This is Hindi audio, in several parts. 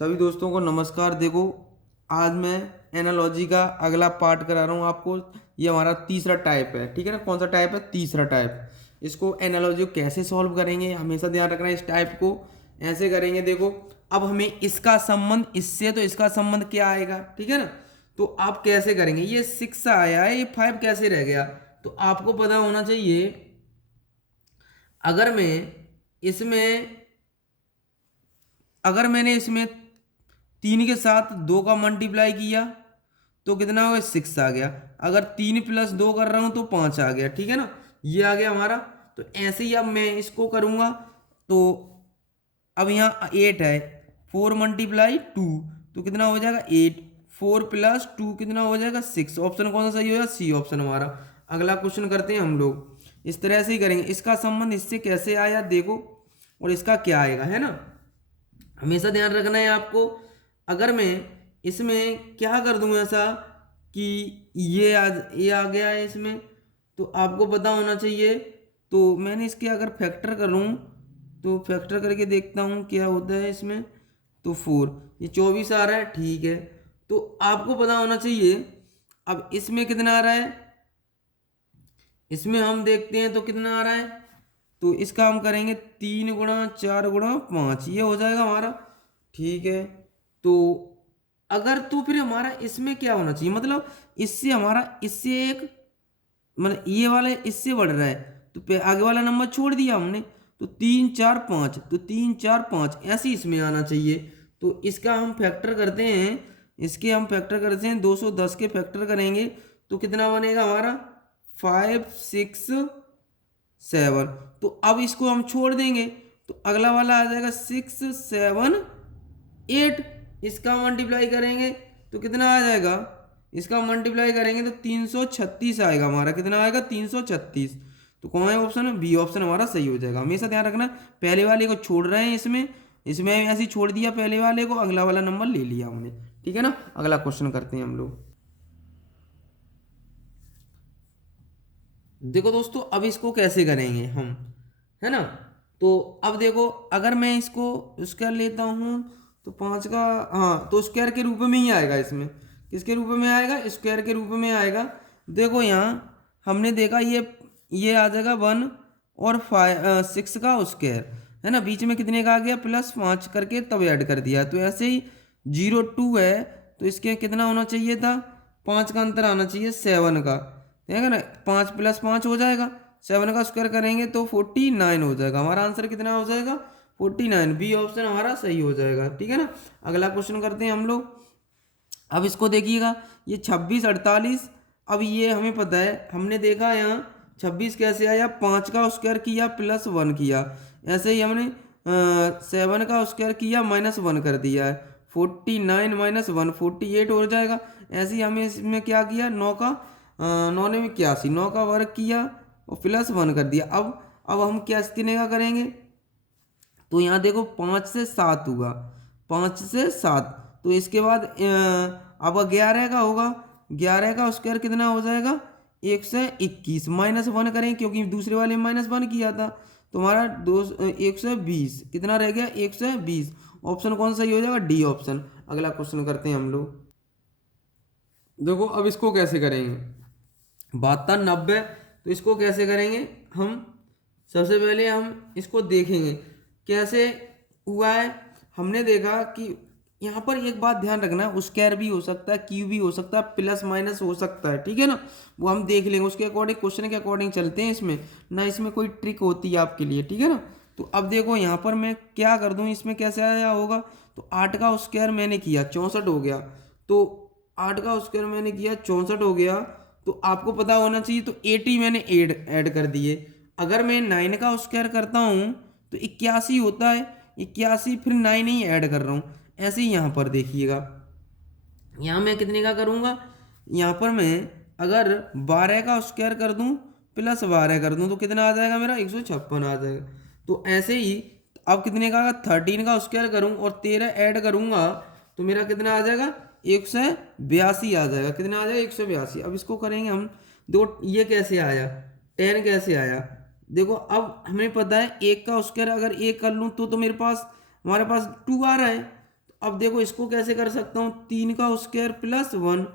सभी दोस्तों को नमस्कार। देखो, आज मैं एनालॉजी का अगला पार्ट करा रहा हूँ आपको। ये हमारा तीसरा टाइप है, ठीक है ना। कौन सा टाइप है? तीसरा टाइप। इसको एनालॉजी को कैसे सॉल्व करेंगे, हमेशा ध्यान रखना है। इस टाइप को ऐसे करेंगे। देखो, अब हमें इसका संबंध इससे, तो इसका संबंध क्या आएगा, ठीक है ना। तो आप कैसे करेंगे? ये 6 आया है, ये 5 कैसे रह गया? तो आपको पता होना चाहिए, अगर मैं इसमें अगर मैंने इसमें 3 के साथ 2 का मल्टीप्लाई किया तो कितना हो गया? 6 आ गया। अगर 3 + 2 कर रहा हूं तो 5 आ गया, ठीक है ना। ये आ गया हमारा। तो ऐसे ही अब मैं इसको करूंगा। तो अब यहाँ 8 है, 4 × 2 तो कितना हो जाएगा? 8। 4 + 2 कितना हो जाएगा? 6। ऑप्शन कौन सा सही हो जाएगा? सी ऑप्शन हमारा। अगला क्वेश्चन करते हैं हम लोग। इस तरह से ही करेंगे। इसका संबंध इससे कैसे आया देखो, और इसका क्या आएगा, है ना। हमेशा ध्यान रखना है आपको। अगर मैं इसमें क्या कर दूं ऐसा कि ये आ गया है इसमें, तो आपको पता होना चाहिए। तो मैंने इसके अगर फैक्टर करूं तो फैक्टर करके देखता हूं क्या होता है इसमें। तो 4, ये 24 आ रहा है, ठीक है। तो आपको पता होना चाहिए। अब इसमें कितना आ रहा है, इसमें हम देखते हैं तो कितना आ रहा है। तो इसका हम करेंगे 3 × 4 × 5, ये हो जाएगा हमारा, ठीक है। तो अगर तो फिर हमारा इसमें क्या होना चाहिए, मतलब इससे हमारा इससे एक, मतलब ये वाला इससे बढ़ रहा है, तो आगे वाला नंबर छोड़ दिया हमने। तो 3 4 5, तो 3 4 5 ऐसे ही इसमें आना चाहिए। तो इसका हम फैक्टर करते हैं, इसके हम फैक्टर करते हैं, 210 के फैक्टर करेंगे तो कितना बनेगा हमारा? 5 6 7। तो अब इसको हम छोड़ देंगे तो अगला वाला आ जाएगा 6 7 8। इसका मल्टीप्लाई करेंगे तो कितना आ जाएगा? इसका मल्टीप्लाई करेंगे तो 336 आएगा हमारा। कितना आएगा? 336। तो कौन है ऑप्शन है? बी ऑप्शन हमारा सही हो जाएगा। हमेशा ध्यान रखना, पहले वाले को छोड़ रहे हैं इसमें, इसमें ऐसे ही छोड़ दिया पहले वाले को, अगला वाला नंबर ले लिया हमने, ठीक है ना। अगला क्वेश्चन करते हैं हम लोग। देखो दोस्तों, अब इसको कैसे करेंगे हम, है ना। तो अब देखो, अगर मैं इसको स्क्वायर लेता हूँ तो 5 का, हाँ, तो स्क्वायर के रूप में ही आएगा इसमें। किसके रूप में आएगा? स्क्वायर के रूप में आएगा। देखो यहाँ हमने देखा, ये आ जाएगा 1 और 6 का स्क्वायर, है ना। बीच में कितने का आ गया? +5 करके तब ऐड कर दिया। तो ऐसे ही 0 2 है, तो इसके कितना होना चाहिए था? 5 का अंतर आना चाहिए 7 का, ठीक है ना। 5 + 5 हो जाएगा, 7 का स्क्वायर करेंगे तो 49 हो जाएगा। हमारा आंसर कितना हो जाएगा? 49। बी ऑप्शन हमारा सही हो जाएगा, ठीक है ना। अगला क्वेश्चन करते हैं हम लोग। अब इसको देखिएगा, ये 26 48। अब ये हमें पता है, हमने देखा यहाँ 26 कैसे आया? 5 का स्क्वायर किया +1 किया। ऐसे ही हमने 7 का स्क्वायर किया -1 कर दिया है। 49 -1 48 हो जाएगा। ऐसे ही हमें इसमें क्या किया? 9 ने में 81, 9 का वर्ग किया और +1 कर दिया। अब हम क्या कितने का करेंगे? तो यहाँ देखो 5 से 7 हुआ, 5 से 7। तो इसके बाद अब 11 का होगा, 11 का स्क्वायर कितना हो जाएगा? 121। -1 करें क्योंकि दूसरे वाले में -1 किया था। तो हमारा 120 कितना रह गया? 120। ऑप्शन कौन सा सही हो जाएगा? D option. अगला क्वेश्चन करते हैं हम लोग। देखो, अब इसको कैसे करेंगे? 72 90, तो इसको कैसे करेंगे हम? सबसे पहले हम इसको देखेंगे कैसे हुआ है। हमने देखा कि यहाँ पर एक बात ध्यान रखना, स्क्वायर भी हो सकता है, क्यूब भी हो सकता है, प्लस माइनस हो सकता है, ठीक है ना। वो हम देख लेंगे उसके अकॉर्डिंग, क्वेश्चन के अकॉर्डिंग चलते हैं इसमें ना। इसमें कोई ट्रिक होती है आपके लिए, ठीक है ना। तो अब देखो यहाँ पर मैं क्या कर दूँ, इसमें कैसे आया होगा। तो 8 का स्क्वायर मैंने किया 64 हो गया। तो 8 का स्क्वायर मैंने किया 64 हो गया। तो आपको पता होना चाहिए, तो 80 मैंने ऐड कर दिए। अगर मैं 9 का स्क्वायर करता हूँ तो 81 होता है, 81 फिर 9 ही ऐड कर रहा हूँ। ऐसे ही यहाँ पर देखिएगा, यहाँ मैं कितने का करूँगा? यहाँ पर मैं अगर 12 का स्क्वायर कर दूँ +12 कर दूँ तो कितना आ जाएगा मेरा? 156 आ जाएगा। तो ऐसे ही अब कितने का? 13 का स्क्वायर करूँ और 13 ऐड करूँगा तो मेरा कितना आ जाएगा? 182 आ जाएगा। कितना आ जाएगा? 182। अब इसको करेंगे हम। देखो ये कैसे आया, 10 कैसे आया। देखो अब हमें पता है 1 का स्क्वायर अगर 1 कर लूँ तो मेरे पास, हमारे पास 2 आ रहा है। अब देखो इसको कैसे कर सकता हूँ, 3 का स्क्वायर प्लस 1,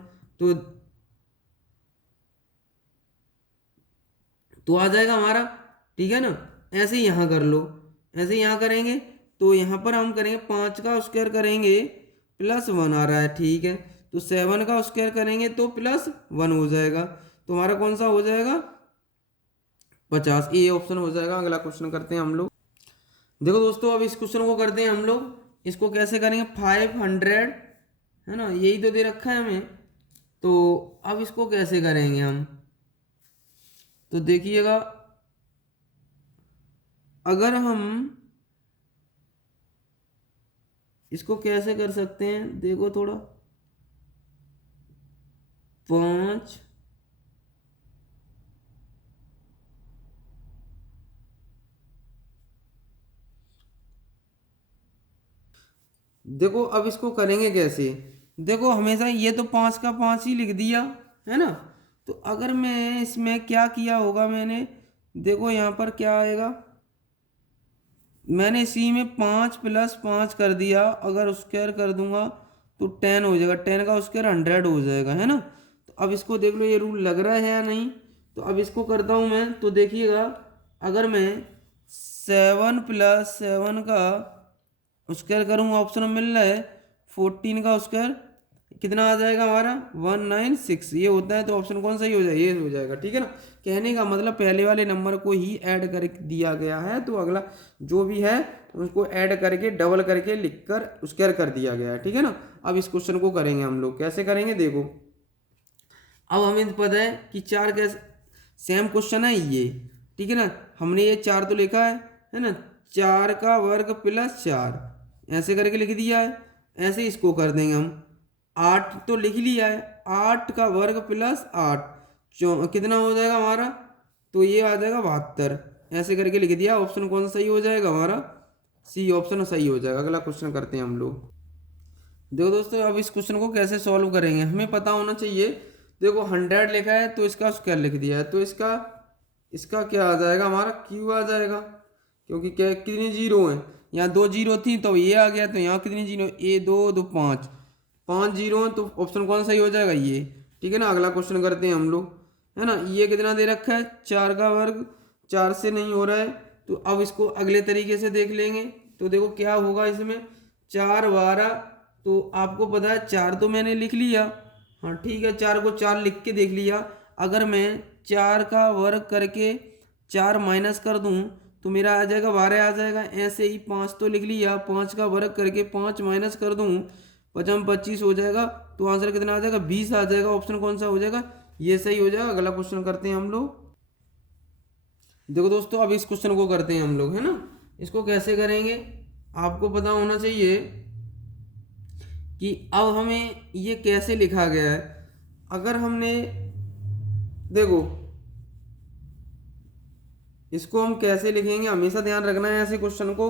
तो आ जाएगा हमारा, ठीक है ना। ऐसे ही यहाँ कर लो, ऐसे ही यहाँ करेंगे तो यहाँ पर हम करेंगे 5 का स्क्वायर करेंगे प्लस 1 आ रहा है, ठीक है। तो 7 का स्क्वायर करेंगे तो प्लस 1 हो जाएगा, तो हमारा कौन सा हो जाएगा, 50, ये ऑप्शन हो जाएगा। अगला क्वेश्चन करते हैं हम लोग। देखो दोस्तों अब इस क्वेश्चन को करते हैं हम लोग, इसको कैसे करेंगे, 500 है ना, यही तो दे रखा है हमें। तो अब इसको कैसे करेंगे हम, तो देखिएगा अगर हम इसको कैसे कर सकते हैं, देखो थोड़ा, 5 देखो अब इसको करेंगे कैसे, देखो हमेशा ये तो 5 का 5 ही लिख दिया है ना। तो अगर मैं इसमें क्या किया होगा मैंने, देखो यहाँ पर क्या आएगा, मैंने इसी में 5 प्लस 5 कर दिया, अगर स्क्वायर कर दूंगा तो 10 हो जाएगा, 10 का स्क्वायर 100 हो जाएगा, है ना। तो अब इसको देख लो ये रूल लग रहा है या नहीं। तो अब इसको करता हूँ मैं, तो देखिएगा अगर मैं 7 प्लस 7 का स्क्वायर करूँगा, ऑप्शन में मिल रहा है 14 का स्क्वायर, कितना आ जाएगा हमारा 196, ये होता है। तो ऑप्शन कौन सा ही हो जाएगा, ये हो जाएगा, ठीक है ना। कहने का मतलब पहले वाले नंबर को ही ऐड कर दिया गया है, तो अगला जो भी है उसको ऐड करके डबल करके लिखकर स्क्वायर कर दिया गया है, ठीक है ना। अब इस क्वेश्चन को करेंगे हम लोग, कैसे करेंगे देखो, अब हमें पता है कि 4 कैसे, सेम क्वेश्चन है ये, ठीक है ना। हमने ये 4 तो लिखा है ना, 4 का वर्ग प्लस 4 ऐसे करके लिख दिया है। ऐसे ही इसको कर देंगे हम, 8 तो लिख लिया है, 8 का वर्ग प्लस 8 कितना हो जाएगा हमारा, तो ये आ जाएगा 72, ऐसे करके लिख दिया। ऑप्शन कौन सा सही हो जाएगा हमारा, सी ऑप्शन सही हो जाएगा। अगला क्वेश्चन करते हैं हम लोग। देखो दोस्तों अब इस क्वेश्चन को कैसे सॉल्व करेंगे, हमें पता होना चाहिए। देखो 100 लिखा है तो इसका स्क्वायर लिख दिया है, तो इसका इसका क्या आ जाएगा हमारा, क्यू आ जाएगा, क्योंकि क्या कितनी जीरो हैं, यहाँ 2 जीरो थी तो ये आ गया, तो यहाँ कितनी जीरो, ए 2 2 5, 5 जीरो हैं, तो ऑप्शन कौन सा ही हो जाएगा ये, ठीक है ना। अगला क्वेश्चन करते हैं हम लोग, है ना। ये कितना दे रखा है, 4 का वर्ग, 4 से नहीं हो रहा है, तो अब इसको अगले तरीके से देख लेंगे। तो देखो क्या होगा इसमें, 4 12, तो आपको पता है 4 तो मैंने लिख लिया, हाँ ठीक है, 4 को 4 लिख के देख लिया। अगर मैं 4 का वर्ग करके 4 माइनस कर दूं तो मेरा आ जाएगा 12 आ जाएगा। ऐसे ही 5 तो लिख लिया, 5 का वर्ग करके 5 माइनस कर दूं 5 25 हो जाएगा, तो आंसर कितना आ जाएगा, 20 आ जाएगा। ऑप्शन कौन सा हो जाएगा, ये सही हो जाएगा। अगला क्वेश्चन करते हैं हम लोग। देखो दोस्तों अब इस क्वेश्चन को करते हैं हम लोग, है ना। इसको कैसे करेंगे आपको पता होना चाहिए कि अब हमें ये कैसे लिखा गया है। अगर हमने देखो इसको हम कैसे लिखेंगे, हमेशा ध्यान रखना है ऐसे क्वेश्चन को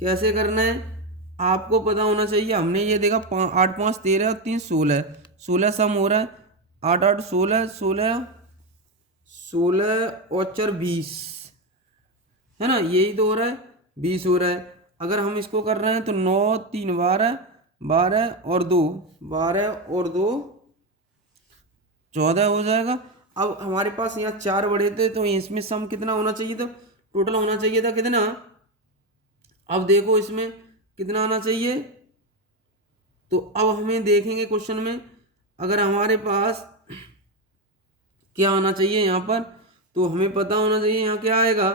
कैसे करना है, आपको पता होना चाहिए। हमने ये देखा 8 5 13 और 3 16, 16 सम हो रहा है, 8 8 16, 16 16 और 4 20, है ना, यही तो हो रहा है, 20 हो रहा है। अगर हम इसको कर रहे हैं तो 9 3 12, 12 और 2 12 और 2 14 हो जाएगा। अब हमारे पास यहाँ 4 बड़े थे, तो इसमें सम कितना होना चाहिए था, टोटल होना चाहिए था कितना। अब देखो इसमें कितना आना चाहिए, तो अब हमें देखेंगे क्वेश्चन में, अगर हमारे पास क्या आना चाहिए यहाँ पर, तो हमें पता होना चाहिए यहाँ क्या आएगा,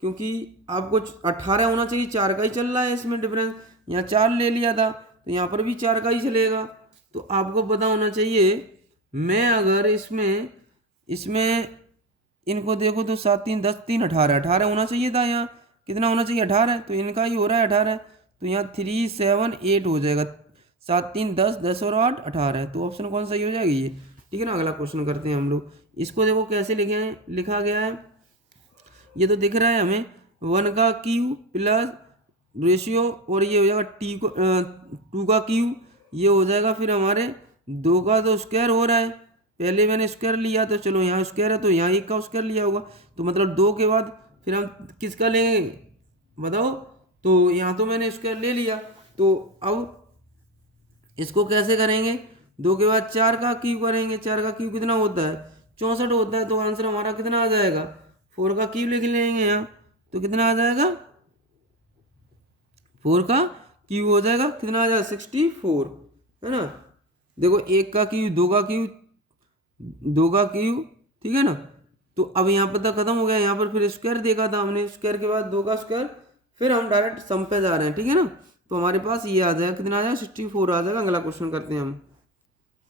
क्योंकि आपको 18 होना चाहिए, 4 का ही चल रहा है इसमें डिफरेंस, यहाँ 4 ले लिया था तो यहाँ पर भी 4 का ही चलेगा। तो आपको पता होना चाहिए, मैं अगर इसमें इसमें इनको देखो तो 7 3 10 3 18 18 होना चाहिए था, यहाँ कितना होना चाहिए 18, तो इनका ही हो रहा है 18, तो यहाँ 3 7 8 हो जाएगा, 7 3 10 10 और 8 18, तो ऑप्शन कौन सा ही हो जाएगी ये, ठीक है ना। अगला क्वेश्चन करते हैं हम लोग। इसको देखो कैसे लिखे हैं, लिखा गया है, ये तो दिख रहा है हमें 1 का क्यू प्लस रेशियो, और ये हो जाएगा टी को 2 का क्यू, ये हो जाएगा फिर हमारे 2 का तो स्क्वायर हो रहा है, पहले मैंने स्क्वायर लिया तो चलो यहाँ स्क्वायर है तो यहाँ 1 का स्क्वायर लिया होगा, तो मतलब 2 के बाद फिर हम किसका लेंगे बताओ, तो यहाँ तो मैंने स्क्वायर ले लिया, तो अब इसको कैसे करेंगे, 2 के बाद 4 का क्यूब करेंगे, 4 का क्यूब कितना होता है 64 होता है, तो आंसर हमारा कितना आ जाएगा 4 का क्यूब लिख लेंगे यहाँ, तो कितना आ जाएगा 4 का क्यूब हो जाएगा, कितना आ जाएगा 64, है ना। देखो 1 का क्यूब, 2 का क्यूब, 2 का क्यूब, ठीक है ना। तो अब यहाँ पर तक खत्म हो गया, यहाँ पर फिर स्क्वायर देखा था हमने, स्क्वायर के बाद 2 का स्क्वायर, फिर हम डायरेक्ट सम पे जा रहे हैं, ठीक है ना। तो हमारे पास ये आ जाएगा, कितना आ जाएगा 64 आ जाएगा। अगला क्वेश्चन करते हैं हम।